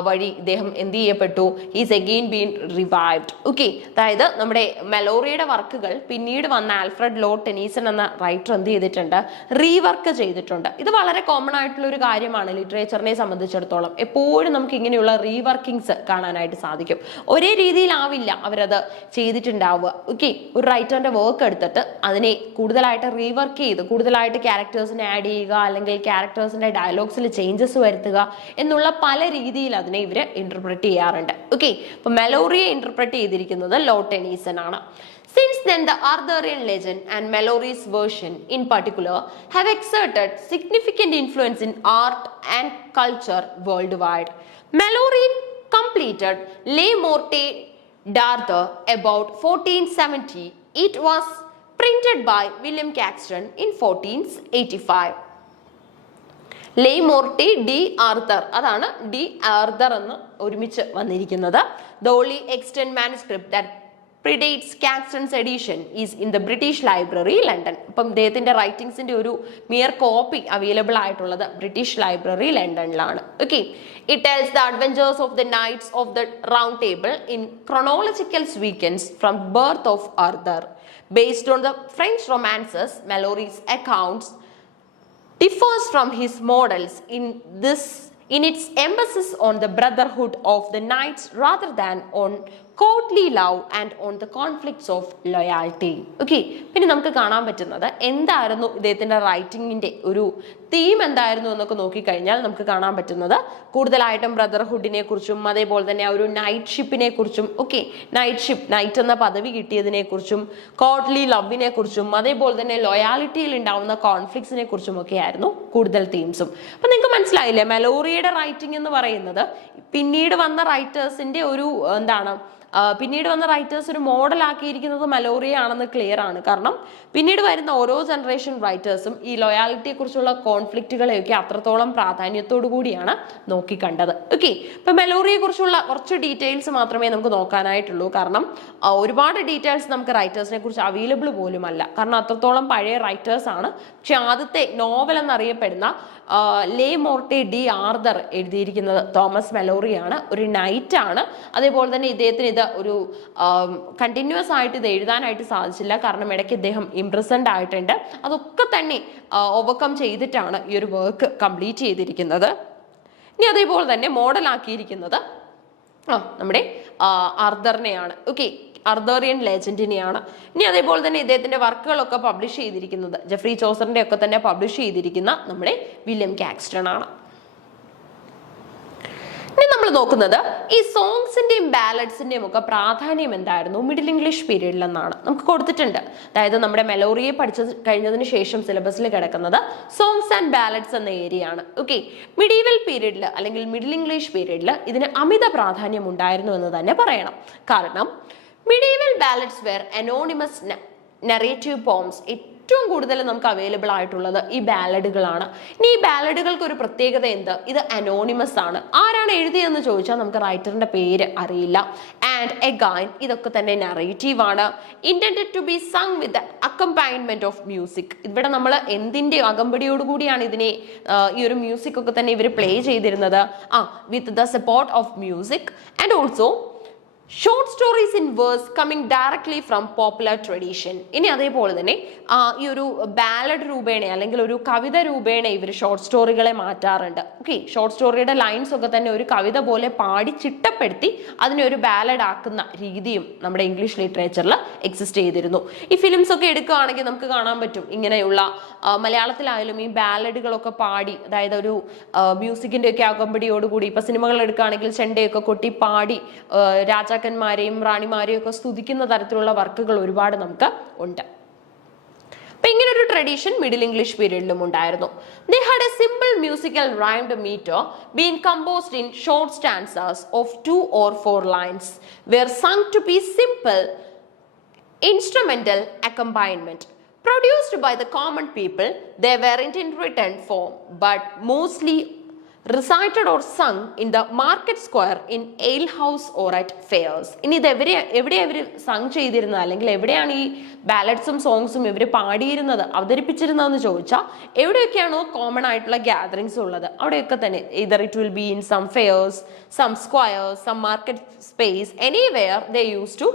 വഴി ഇദ്ദേഹം എന്ത് ചെയ്യപ്പെട്ടു? He's again been revived. Okay, അതായത് നമ്മുടെ മെലോറിയുടെ വർക്കുകൾ പിന്നീട് വന്ന ആൽഫ്രഡ് ലോർഡ് ടെനീസൺ എന്ന റൈറ്റർ എന്ത് ചെയ്തിട്ടുണ്ട്? റീവർക്ക് ചെയ്തിട്ടുണ്ട്. ഇത് വളരെ കോമൺ ആയിട്ടുള്ള ഒരു കാര്യമാണ് ലിറ്ററേച്ചറിനെ സംബന്ധിച്ചിടത്തോളം. എപ്പോഴും നമുക്ക് ഇങ്ങനെയുള്ള റീവർക്കിങ്സ് കാണാനായിട്ട് സാധിക്കും. ഒരേ രീതിയിലാവില്ല അവരത് ചെയ്തിട്ടുണ്ടാവുക. ഓക്കെ, ഒരു റൈറ്ററിന്റെ വർക്ക് എടുത്തിട്ട് അതിനെ കൂടുതലായിട്ട് റീവർക്ക് ചെയ്ത് കൂടുതലായിട്ട് ക്യാരക്ടേഴ്സിനെ ആഡ് ചെയ്യുക അല്ലെങ്കിൽ ക്യാരക്ടേഴ്സിന്റെ ഡയലോഗ്സിൽ ചേഞ്ചസ് വരുത്തുക എന്നുള്ള പല രീതിയിൽ അതിനെ ഇവര് ഇന്റർപ്രറ്റ് ചെയ്യാറുണ്ട്. ഓക്കെ, അപ്പൊ മെലോറിയെ ഇന്റർപ്രറ്റ് ചെയ്തിരിക്കുന്നത് ലോർഡ് ടെനീസൺ ആണ്. Since then, the Arthurian legend and Malory's version in particular have exerted significant influence in art and culture worldwide. Malory completed Le Morte d'Arthur about 1470. It was printed by William Caxton in 1485. Le Morte d'Arthur, അതാണ് ഡി ആർതർ എന്ന് ഒരുമിച്ച് വന്നിരിക്കുന്നത്. The only extant manuscript that predates Caxton's edition is in the British Library, London. അപ്പം അദ്ദേഹത്തിന്റെ റൈറ്റിംഗ്സിന്റെ ഒരു മിയർ കോപ്പി അവൈലബിൾ ആയിട്ടുള്ളത് ബ്രിട്ടീഷ് ലൈബ്രറി ലണ്ടനിലാണ്. Okay, it tells the adventures of the knights of the Round Table in chronological sequence from birth of Arthur. Based on the French romances, Malory's accounts differs from his models in its emphasis on the brotherhood of the knights rather than on courtly love and on the conflicts of loyalty. Okay, പിന്നെ നമുക്ക് കാണാൻ പറ്റുന്നത് എന്തായിരുന്നു ഇദ്ദേഹത്തിന്റെ റൈറ്റിംഗിന്റെ ഒരു തീം എന്തായിരുന്നു എന്നൊക്കെ നോക്കിക്കഴിഞ്ഞാൽ നമുക്ക് കാണാൻ പറ്റുന്നത് കൂടുതലായിട്ടും ബ്രദർഹുഡിനെ കുറിച്ചും അതേപോലെ തന്നെ ആ ഒരു നൈറ്റ് ഷിപ്പിനെ കുറിച്ചും, ഓക്കെ, നൈറ്റ് എന്ന പദവി കിട്ടിയതിനെ കുറിച്ചും കോർട്ട്ലി ലവിനെ കുറിച്ചും അതേപോലെ തന്നെ ലോയാലിറ്റിയിൽ ഉണ്ടാവുന്ന കോൺഫ്ലിക്ട്സിനെ കുറിച്ചും ഒക്കെ ആയിരുന്നു കൂടുതൽ തീംസും. അപ്പൊ നിങ്ങൾക്ക് മനസ്സിലായില്ലേ, മെലോറിയുടെ റൈറ്റിംഗ് എന്ന് പറയുന്നത് പിന്നീട് വന്ന റൈറ്റേഴ്സിന്റെ ഒരു പിന്നീട് വന്ന റൈറ്റേഴ്സ് ഒരു മോഡൽ ആക്കിയിരിക്കുന്നത് മെലോറിയാണെന്ന് ക്ലിയർ ആണ്. കാരണം പിന്നീട് വരുന്ന ഓരോ ജനറേഷൻ റൈറ്റേഴ്സും ഈ ലോയാലിറ്റിയെ കുറിച്ചുള്ള കോൺഫ്ലിക്റ്റുകളെയൊക്കെ അത്രത്തോളം പ്രാധാന്യത്തോടു കൂടിയാണ് നോക്കിക്കണ്ടത്. ഓക്കെ, ഇപ്പൊ മെലോറിയെ കുറിച്ചുള്ള കുറച്ച് ഡീറ്റെയിൽസ് മാത്രമേ നമുക്ക് നോക്കാനായിട്ടുള്ളൂ. കാരണം ഒരുപാട് ഡീറ്റെയിൽസ് നമുക്ക് റൈറ്റേഴ്സിനെ കുറിച്ച് അവൈലബിൾ പോലും അല്ല. കാരണം അത്രത്തോളം പഴയ റൈറ്റേഴ്സ് ആണ്. പക്ഷെ ആദ്യത്തെ നോവൽ എന്നറിയപ്പെടുന്ന ലേ മോർട്ടെ ഡി ആർദർ എഴുതിയിരിക്കുന്നത് തോമസ് മെലോറിയാണ്. ഒരു നൈറ്റ് ആണ്. അതേപോലെ തന്നെ ഇദ്ദേഹത്തിന് ഇത് ഒരു കണ്ടിന്യൂസ് ആയിട്ട് ഇത് എഴുതാനായിട്ട് സാധിച്ചില്ല. കാരണം ഇടയ്ക്ക് ഇദ്ദേഹം ഇംപ്രസൻഡ് ആയിട്ടുണ്ട്. അതൊക്കെ തന്നെ ഓവർകം ചെയ്തിട്ടാണ് ഈ ഒരു വർക്ക് കംപ്ലീറ്റ് ചെയ്തിരിക്കുന്നത്. ഇനി അതേപോലെ തന്നെ മോഡലാക്കിയിരിക്കുന്നത് നമ്മുടെ ആർദറിനെയാണ്. ഓക്കെ, അർദറിയൻ ലെജൻഡിനെയാണ്. ഇനി അതേപോലെ തന്നെ ഇദ്ദേഹത്തിന്റെ വർക്കുകളൊക്കെ പബ്ലിഷ് ചെയ്തിരിക്കുന്നത് ജെഫ്രി ചോസറിന്റെ ഒക്കെ തന്നെ പബ്ലിഷ് ചെയ്തിരിക്കുന്ന നമ്മുടെ വില്യം കാക്സ്റ്റൺ ആണ്. ഇനി നമ്മൾ നോക്കുന്നത് ഈ സോങ്സിന്റെയും ബാലഡ്സിന്റെയും ഒക്കെ പ്രാധാന്യം എന്തായിരുന്നു മിഡിൽ ഇംഗ്ലീഷ് പീരീഡിൽ എന്നാണ് നമുക്ക് കൊടുത്തിട്ടുണ്ട്. അതായത് നമ്മുടെ മെലോറിയെ പഠിച്ചു കഴിഞ്ഞതിന് ശേഷം സിലബസിൽ കിടക്കുന്നത് സോങ്സ് ആൻഡ് ബാലഡ്സ് എന്ന ഏരിയ ആണ്. ഓക്കെ, മിഡീവൽ പീരീഡിൽ അല്ലെങ്കിൽ മിഡിൽ ഇംഗ്ലീഷ് പീരീഡിൽ ഇതിന് അമിത പ്രാധാന്യം ഉണ്ടായിരുന്നു എന്ന് തന്നെ പറയണം. കാരണം medieval ballads were anonymous narrative poems. ഏറ്റവും കൂടുതൽ നമുക്ക് അവൈലബിൾ ആയിട്ടുള്ളത് ഈ ബാലഡുകളാണ്. ഇനി ഈ ബാലഡുകൾക്ക് ഒരു പ്രത്യേകത എന്ത്? ഇത് അനോണിമസ് ആണ്. ആരാണ് എഴുതിയെന്ന് ചോദിച്ചാൽ നമുക്ക് റൈറ്ററിന്റെ പേര് അറിയില്ല. ആൻഡ് എഗൈൻ ഇതൊക്കെ തന്നെ നറേറ്റീവ് ആണ്. Intended to be sung with accompaniment of music. ഇവിടെ നമ്മൾ എന്തിന്റെ അകമ്പടിയോടുകൂടിയാണ് ഇതിനെ ഈ ഒരു മ്യൂസിക് ഒക്കെ തന്നെ ഇവർ പ്ലേ ചെയ്തിരുന്നത്? With the support of music and also short stories in verse coming directly from popular tradition. ഇനി അതേപോലെ തന്നെ ഈ ഒരു ബാലഡ് രൂപേണ അല്ലെങ്കിൽ ഒരു കവിത രൂപേണ ഇവർ ഷോർട്ട് സ്റ്റോറികളെ മാറ്റാറുണ്ട്. ഓക്കെ, ഷോർട്ട് സ്റ്റോറിയുടെ ലൈൻസ് ഒക്കെ തന്നെ ഒരു കവിത പോലെ പാടി ചിട്ടപ്പെടുത്തി അതിനെ ഒരു ബാലഡ് ആക്കുന്ന രീതിയും നമ്മുടെ ഇംഗ്ലീഷ് ലിറ്ററേച്ചറിൽ എക്സിസ്റ്റ് ചെയ്തിരുന്നു. ഈ ഫിലിംസ് ഒക്കെ എടുക്കുകയാണെങ്കിൽ നമുക്ക് കാണാൻ പറ്റും ഇങ്ങനെയുള്ള മലയാളത്തിലായാലും ഈ ബാലഡുകളൊക്കെ പാടി, അതായത് ഒരു മ്യൂസിക്കിന്റെ ഒക്കെ അകമ്പടിയോടുകൂടി, ഇപ്പൊ സിനിമകൾ എടുക്കുകയാണെങ്കിൽ ചെണ്ടയൊക്കെ കൊട്ടി പാടി രാജാക്കന്മാരെയും റാണിമാരെയും ഒക്കെ സ്തുതിക്കുന്ന തരത്തിലുള്ള വർക്കുകൾ ഒരുപാട് നമുക്ക് ഉണ്ട്. അപ്പൊ ഇങ്ങനെ ഒരു ട്രഡീഷൻ മിഡിൽ ഇംഗ്ലീഷ് പീരീഡിലും ഉണ്ടായിരുന്നു. They had a simple musical rhymed meter being composed in short stanzas of 2 or 4 lines were sung to be simple instrumental accompaniment produced by the common people. They weren't in written form but mostly recited or sung in the market square, in alehouse or at fairs. ഇനി ഇത് എവിടെയാണ് ഇവർ സങ് ചെയ്തിരുന്നത് അല്ലെങ്കിൽ എവിടെയാണ് ഈ ബാലഡ്സും സോങ്സും ഇവർ പാടിയിരുന്നത്, അവതരിപ്പിച്ചിരുന്നതെന്ന് ചോദിച്ചാൽ എവിടെയൊക്കെയാണോ കോമൺ ആയിട്ടുള്ള ഗ്യാദറിങ്സ് ഉള്ളത് അവിടെയൊക്കെ തന്നെ either it will be in some fairs, some squares, some market space, anywhere they used to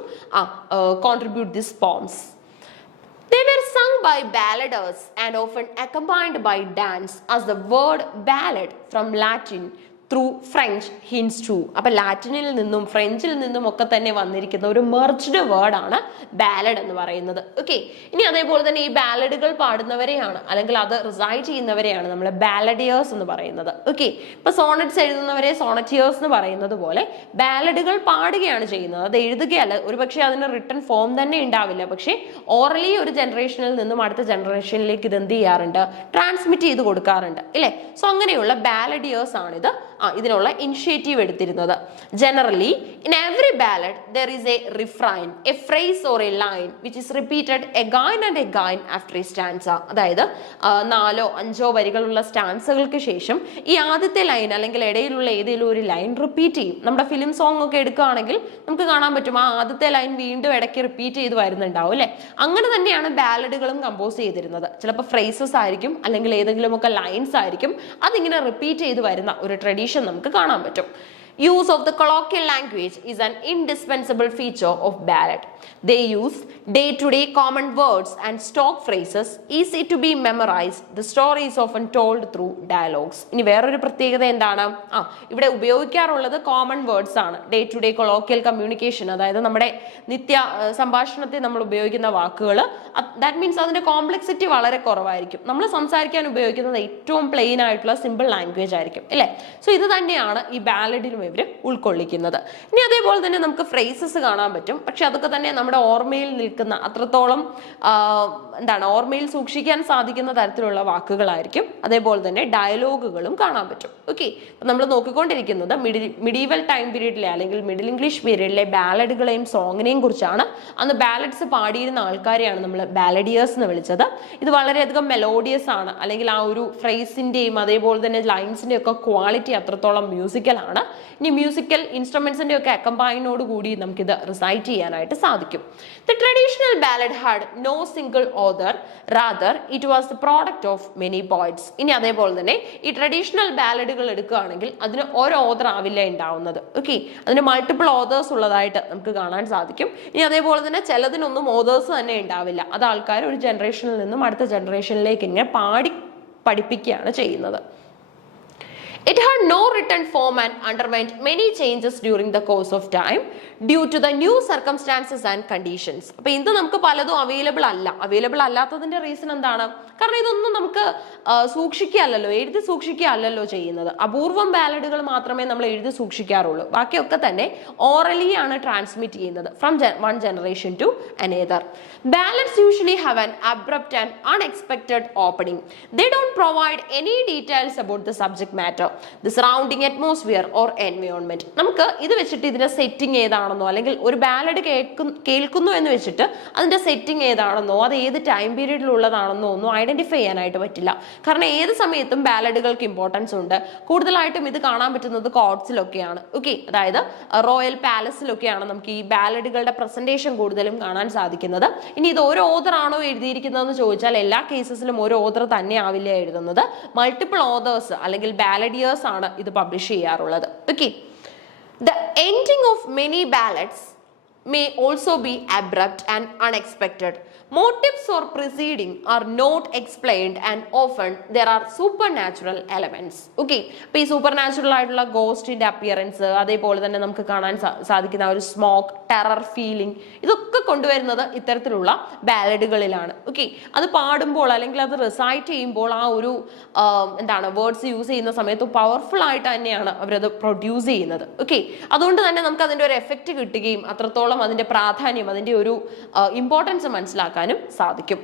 contribute these poems. They were sung by balladers and often accompanied by dance, as the word ballad from Latin through French hence to. അപ്പൊ ലാറ്റിനിൽ നിന്നും ഫ്രഞ്ചിൽ നിന്നും ഒക്കെ തന്നെ വന്നിരിക്കുന്ന ഒരു മെർജ്ഡ് വേർഡാണ് ബാലഡ് എന്ന് പറയുന്നത്. ഓക്കെ, ഇനി അതേപോലെ തന്നെ ഈ ബാലഡുകൾ പാടുന്നവരെയാണ് അല്ലെങ്കിൽ അത് റിസൈറ്റ് ചെയ്യുന്നവരെയാണ് നമ്മൾ ബാലഡിയേഴ്സ് എന്ന് പറയുന്നത്. ഓക്കെ, ഇപ്പൊ സോണറ്റ്സ് എഴുതുന്നവരെ സോണറ്റിയേഴ്സ് എന്ന് പറയുന്നത് പോലെ ബാലഡുകൾ പാടുകയാണ് ചെയ്യുന്നത്. അത് എഴുതുകയല്ല, ഒരുപക്ഷെ അതിന് റിട്ടൺ ഫോം തന്നെ ഉണ്ടാവില്ല, പക്ഷെ ഓറലി ഒരു ജനറേഷനിൽ നിന്നും അടുത്ത ജനറേഷനിലേക്ക് ഇത് എന്ത് ചെയ്യാറുണ്ട്, ട്രാൻസ്മിറ്റ് ചെയ്ത് കൊടുക്കാറുണ്ട്, ഇല്ലേ? സോ അങ്ങനെയുള്ള ബാലഡിയേഴ്സ് ആണിത് ഇതിനുള്ള ഇനിഷ്യേറ്റീവ് എടുത്തിരുന്നത്. Generally in every ballad there is A refrain, A phrase or A line which is repeated again and again after A stanza. അതായത് 4 or 5 വരികളുള്ള സ്റ്റാൻസകൾക്ക് ശേഷം ഈ ആദ്യത്തെ ലൈൻ അല്ലെങ്കിൽ ഇടയിലുള്ള ഏതെങ്കിലും ഒരു ലൈൻ റിപ്പീറ്റ് ചെയ്യും. നമ്മുടെ ഫിലിം സോങ് ഒക്കെ എടുക്കുകയാണെങ്കിൽ നമുക്ക് കാണാൻ പറ്റും ആ ആദ്യത്തെ ലൈൻ വീണ്ടും ഇടയ്ക്ക് റിപ്പീറ്റ് ചെയ്ത് വരുന്നുണ്ടാവും, അല്ലെ? അങ്ങനെ തന്നെയാണ് ബാലഡുകളും കമ്പോസ് ചെയ്തിരുന്നത്. ചിലപ്പോൾ ഫ്രേസസ് ആയിരിക്കും അല്ലെങ്കിൽ ഏതെങ്കിലുമൊക്കെ ലൈൻസ് ആയിരിക്കും, അതിങ്ങനെ റിപ്പീറ്റ് ചെയ്ത് വരുന്ന ഒരു ട്രഡീഷൻ നമുക്ക് കാണാൻ പറ്റും. Use of the colloquial language is an indispensable feature of ballad. They use day-to-day common words and stock phrases, easy to be memorized. The story is often told through dialogues. ഇനി വേറൊരു പ്രത്യേകത എന്താണ്? ഇവിടെ ഉപയോഗിക്കാറുള്ളത് കോമൺ വേർഡ്സ് ആണ്. Day to day colloquial communication, അതായത് നമ്മുടെ നിത്യ സംഭാഷണത്തിൽ നമ്മൾ ഉപയോഗിക്കുന്ന വാക്കുകൾ, ദാറ്റ് മീൻസ് അതിന്റെ കോംപ്ലക്സിറ്റി വളരെ കുറവായിരിക്കും. നമ്മൾ സംസാരിക്കാൻ ഉപയോഗിക്കുന്നത് ഏറ്റവും പ്ലെയിൻ ആയിട്ടുള്ള സിമ്പിൾ ലാംഗ്വേജ് ആയിരിക്കും, അല്ലേ? സോ ഇത് തന്നെയാണ് ഈ ബാലഡിലും ഇവർ ഉൾക്കൊള്ളിക്കുന്നത്. ഇനി അതേപോലെ തന്നെ നമുക്ക് ഫ്രേസസ് കാണാൻ പറ്റും. പക്ഷെ അതൊക്കെ തന്നെ നമ്മുടെ ഓർമ്മയിൽ നിൽക്കുന്ന അത്രത്തോളം ഓർമ്മയിൽ സൂക്ഷിക്കാൻ സാധിക്കുന്ന തരത്തിലുള്ള വാക്കുകളായിരിക്കും. അതേപോലെ തന്നെ ഡയലോഗുകളും കാണാൻ പറ്റും. ഓക്കെ, നമ്മൾ നോക്കിക്കൊണ്ടിരിക്കുന്നത് മിഡീവൽ ടൈം പീരീഡിലെ അല്ലെങ്കിൽ മിഡിൽ ഇംഗ്ലീഷ് പീരീഡിലെ ബാലഡുകളെയും സോങ്ങിനെയും കുറിച്ചാണ്. അന്ന് ബാലഡ്സ് പാടിയിരുന്ന ആൾക്കാരെയാണ് നമ്മൾ ബാലഡിയേഴ്സ് എന്ന് വിളിച്ചത്. ഇത് വളരെയധികം മെലോഡിയസ് ആണ്, അല്ലെങ്കിൽ ആ ഒരു ഫ്രേസിന്റെയും അതേപോലെ തന്നെ ലൈൻസിന്റെയും ഒക്കെ ക്വാളിറ്റി അത്രത്തോളം മ്യൂസിക്കൽ ആണ്. ഇനി മ്യൂസിക്കൽ ഇൻസ്ട്രുമെന്റ്സിന്റെ ഒക്കെ അക്കംപൈനോട് കൂടി നമുക്കിത് റിസൈറ്റ് ചെയ്യാനായിട്ട് സാധിക്കും. The traditional ballad had no single author, rather it was the product of many poets. ഇനി അതേപോലെ തന്നെ ഈ ട്രഡീഷണൽ ബാലഡുകൾ എടുക്കുകയാണെങ്കിൽ അതിന് ഒരു ഓതർ ആവില്ല ഉണ്ടാവുന്നത്. ഓക്കെ, അതിന് മൾട്ടിപ്പിൾ ഓതേഴ്സ് ഉള്ളതായിട്ട് നമുക്ക് കാണാൻ സാധിക്കും. ഇനി അതേപോലെ തന്നെ ചിലതിനൊന്നും ഓതേഴ്സ് തന്നെ ഉണ്ടാവില്ല. അത് ആൾക്കാർ ഒരു ജനറേഷനിൽ നിന്നും അടുത്ത ജനറേഷനിലേക്ക് ഇങ്ങനെ പഠിപ്പിക്കുകയാണ് ചെയ്യുന്നത്. It had no written form and underwent many changes during the course of time due to the new circumstances and conditions. അപ്പൊ ഇത് നമുക്ക് പലതും അവൈലബിൾ അല്ലാത്തതിന്റെ റീസൺ എന്താണ്? കാരണം ഇതൊന്നും നമുക്ക് എഴുതി സൂക്ഷിക്കുകയല്ലോ ചെയ്യുന്നത്. അപൂർവം ബാലഡുകൾ മാത്രമേ നമ്മൾ എഴുതി സൂക്ഷിക്കാറുള്ളൂ. ബാക്കിയൊക്കെ തന്നെ ഓറലി ആണ് ട്രാൻസ്മിറ്റ് ചെയ്യുന്നത് from one generation to another. Ballads usually have an abrupt and unexpected opening. They don't provide any details about the subject matter, the surrounding atmosphere or environment. നമുക്ക് ഇത് വെച്ചിട്ട് ഇതിന്റെ സെറ്റിംഗ് ഏതാണെന്നോ അല്ലെങ്കിൽ ഒരു ബാലഡ് കേൾക്കുന്നു എന്ന് വെച്ചിട്ട് അതിന്റെ സെറ്റിംഗ് ഏതാണെന്നോ അത് ഏത് ടൈം പീരീഡിലുള്ളതാണെന്നോ ഒന്നും ഐഡന്റിഫൈ ചെയ്യാനായിട്ട് പറ്റില്ല. കാരണം ഏത് സമയത്തും ബാലഡുകൾക്ക് ഇമ്പോർട്ടൻസ് ഉണ്ട്. കൂടുതലായിട്ടും ഇത് കാണാൻ പറ്റുന്നത് കോർട്സിലൊക്കെയാണ്. ഓക്കെ, അതായത് റോയൽ പാലസിലൊക്കെയാണ് നമുക്ക് ഈ ബാലഡുകളുടെ പ്രസന്റേഷൻ കൂടുതലും കാണാൻ സാധിക്കുന്നത്. ഇനി ഇത് ഓരോ ഓതർ ആണോ എഴുതിയിരിക്കുന്നതെന്ന് ചോദിച്ചാൽ എല്ലാ കേസസിലും ഒരു ഓതർ തന്നെ ആവില്ല എഴുതുന്നത്. മൾട്ടിപ്പിൾ ഓതേഴ്സ് അല്ലെങ്കിൽ ബാലഡിയേഴ്സ് ആണ് ഇത് പബ്ലിഷ് ചെയ്യാറുള്ളത്. Okay, the ending of many ballads may also be abrupt and unexpected. Motives or preceding are not explained and often there are supernatural elements. Okay, അപ്പോൾ ഈ സൂപ്പർനാച്ചുറൽ ആയിട്ടുള്ള ഗോസ്റ്റിന്റെ അപ്പിയറൻസ്, അതേപോലെ തന്നെ നമുക്ക് കാണാൻ സാധിക്കുന്ന ഒരു സ്മോക്ക്, ടെറർ ഫീലിംഗ്, ഇതൊക്കെ കൊണ്ടുവരുന്നത് ഇത്തരത്തിലുള്ള ബാലഡുകളിലാണ്. ഓക്കെ, അത് പാടുമ്പോൾ അല്ലെങ്കിൽ അത് റിസൈറ്റ് ചെയ്യുമ്പോൾ ആ ഒരു വേർഡ്സ് യൂസ് ചെയ്യുന്ന സമയത്ത് പവർഫുൾ ആയിട്ട് തന്നെയാണ് അവരത് പ്രൊഡ്യൂസ് ചെയ്യുന്നത്. ഓക്കെ, അതുകൊണ്ട് തന്നെ നമുക്ക് അതിന്റെ ഒരു എഫക്റ്റ് കിട്ടുകയും അത്രത്തോളം അതിന്റെ പ്രാധാന്യം, അതിന്റെ ഒരു ഇമ്പോർട്ടൻസ് മനസ്സിലാക്കാൻ സാധിക്കും.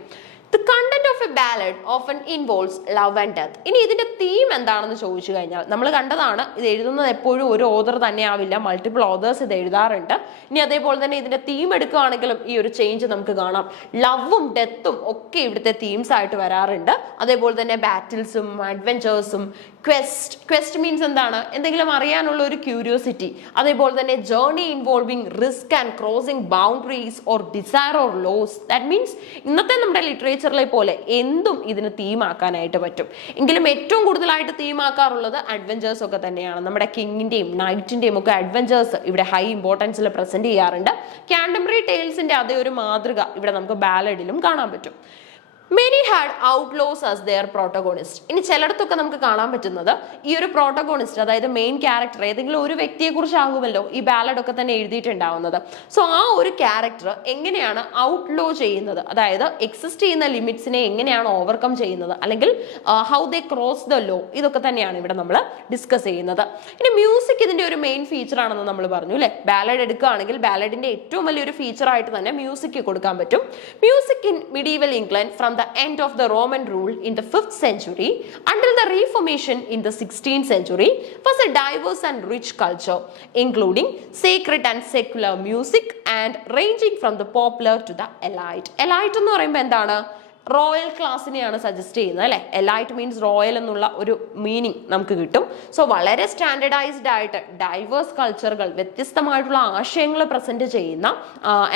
The content of a ballad often involves love and death. ഇനി ഇതിന്റെ തീം എന്താണെന്ന് ചോദിച്ചു കഴിഞ്ഞാൽ നമ്മൾ കണ്ടതാണ്, ഇത് എഴുതുന്നത് എപ്പോഴും ഒരു ഓതർ തന്നെ ആവില്ല, മൾട്ടിപ്പിൾ ഓതേഴ്സ് ഇത് എഴുതാറുണ്ട്. ഇനി അതേപോലെ തന്നെ ഇതിന്റെ തീം എടുക്കുകയാണെങ്കിലും ഈ ഒരു ചേഞ്ച് നമുക്ക് കാണാം. ലവും ഡെത്തും ഒക്കെ ഇവിടുത്തെ തീംസ് ആയിട്ട് വരാറുണ്ട്. അതേപോലെ തന്നെ ബാറ്റിൽസും അഡ്വെഞ്ചേഴ്സും ക്വസ്റ്റ് മീൻസ് എന്താണ്? എന്തെങ്കിലും അറിയാനുള്ള ഒരു ക്യൂരിയോസിറ്റി. അതേപോലെ തന്നെ journey involving risk and crossing boundaries or desire or loss. That means ഇന്നത്തെ നമ്മുടെ ലിറ്ററേച്ചറിലെ പോലെ എന്തും ഇതിന് തീമാക്കാനായിട്ട് പറ്റും. എങ്കിലും ഏറ്റവും കൂടുതലായിട്ട് തീമാക്കാറുള്ളത് അഡ്വെഞ്ചേഴ്സ് ഒക്കെ തന്നെയാണ്. നമ്മുടെ കിങ്ങിന്റെയും നൈറ്റിന്റെയും ഒക്കെ അഡ്വെഞ്ചേഴ്സ് ഇവിടെ ഹൈ ഇമ്പോർട്ടൻസിൽ പ്രസന്റ് ചെയ്യാറുണ്ട്. കാൻറ്റംബറി ടെയിൽസിന്റെ അതേ ഒരു മാതൃക ഇവിടെ നമുക്ക് ബാലഡിലും കാണാൻ പറ്റും. Many had outlaws as their protagonist. ഇനി ചിലയിടത്തൊക്കെ നമുക്ക് കാണാൻ പറ്റുന്നത് ഈ ഒരു പ്രോട്ടഗോണിസ്റ്റ്, അതായത് മെയിൻ ക്യാരക്ടർ ഏതെങ്കിലും ഒരു വ്യക്തിയെ കുറിച്ചാകുമല്ലോ ഈ ബാലഡ് ഒക്കെ തന്നെ എഴുതിയിട്ടുണ്ടാവുന്നത്. സോ ആ ഒരു ക്യാരക്ടർ എങ്ങനെയാണ് ഔട്ട്ലോ ചെയ്യുന്നത്, അതായത് എക്സിസ്റ്റ് ചെയ്യുന്ന ലിമിറ്റ്സിനെ എങ്ങനെയാണ് ഓവർകം ചെയ്യുന്നത്, അല്ലെങ്കിൽ how they cross the law, ഇതൊക്കെ തന്നെയാണ് ഇവിടെ നമ്മൾ ഡിസ്കസ് ചെയ്യുന്നത്. ഇനി മ്യൂസിക് ഇതിന്റെ ഒരു മെയിൻ ഫീച്ചർ ആണെന്ന് നമ്മൾ പറഞ്ഞു അല്ലെ. ബാലഡ് എടുക്കുകയാണെങ്കിൽ ബാലഡിന്റെ ഏറ്റവും വലിയൊരു ഫീച്ചർ ആയിട്ട് തന്നെ മ്യൂസിക് കൊടുക്കാൻ പറ്റും. Music in medieval England from the end of the Roman rule in the 5th century until the Reformation in the 16th century was a diverse and rich culture, including sacred and secular music and ranging from the popular to the elite. Elite എന്ന് പറയുമ്പോൾ എന്താണ്? റോയൽ ക്ലാസ്സിനെയാണ് സജസ്റ്റ് ചെയ്യുന്നത് അല്ലെ. എലൈറ്റ് മീൻസ് റോയൽ എന്നുള്ള ഒരു മീനിങ് നമുക്ക് കിട്ടും. സോ വളരെ സ്റ്റാൻഡേർഡൈസ്ഡ് ആയിട്ട് ഡൈവേഴ്സ് കൾച്ചറുകൾ, വ്യത്യസ്തമായിട്ടുള്ള ആശയങ്ങൾ പ്രസന്റ് ചെയ്യുന്ന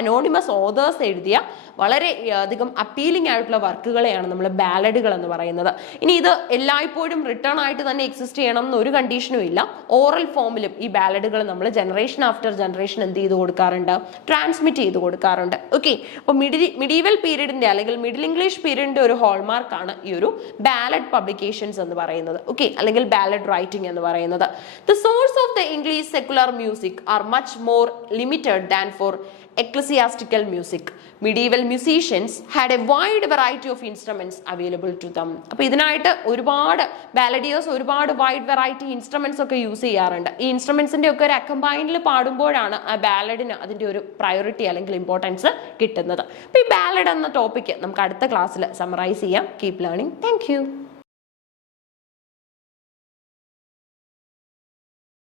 അനോണിമസ് ഓതേഴ്സ് എഴുതിയ വളരെ അധികം അപ്പീലിംഗ് ആയിട്ടുള്ള വർക്കുകളെയാണ് നമ്മൾ ബാലഡുകൾ എന്ന് പറയുന്നത്. ഇനി ഇത് എല്ലായ്പ്പോഴും റിട്ടേൺ ആയിട്ട് തന്നെ എക്സിസ്റ്റ് ചെയ്യണം എന്ന് ഒരു കണ്ടീഷനും ഇല്ല. ഓറൽ ഫോമിലും ഈ ബാലഡുകൾ നമ്മൾ ജനറേഷൻ ആഫ്റ്റർ ജനറേഷൻ എന്ത് ചെയ്ത് കൊടുക്കാറുണ്ട്, ട്രാൻസ്മിറ്റ് ചെയ്ത് കൊടുക്കാറുണ്ട്. ഓക്കെ, അപ്പോൾ മിഡീവൽ പീരീഡിന്റെ അല്ലെങ്കിൽ മിഡിൽ ഇംഗ്ലീഷ് പീരീഡിന്റെ ഒരു ഹോൾമാർക്കാണ് ഈ ഒരു ബാലഡ് പബ്ലിക്കേഷൻസ് എന്ന് പറയുന്നത്. ഓക്കെ, അല്ലെങ്കിൽ ബാലഡ് റൈറ്റിംഗ് എന്ന് പറയുന്നത്. The source of the English secular music are much more limited than for ecclesiastical music. Medieval musicians had a wide variety of instruments available to them. അപ്പോൾ ഇതിനായിട്ട് ഒരുപാട് ബാലഡിയേഴ്സ് ഒരുപാട് വൈഡ് വെറൈറ്റി ഇൻസ്ട്രുമെന്റ്സ് ഒക്കെ യൂസ് ചെയ്യാറുണ്ട്. ഈ ഇൻസ്ട്രുമെന്റ്സിന്റെ ഒക്കെ ഒരു അക്കമ്പൈനിൽ പാടുമ്പോഴാണ് ആ ബാലഡിന് അതിന്റെ ഒരു പ്രയോറിറ്റി അല്ലെങ്കിൽ ഇമ്പോർട്ടൻസ് കിട്ടുന്നത്. അപ്പോൾ ഈ ബാലഡ് എന്ന ടോപ്പിക്ക് നമുക്ക് അടുത്ത ക്ലാസ്സിൽ സമ്മറൈസ് ചെയ്യാം. Keep learning. Thank you.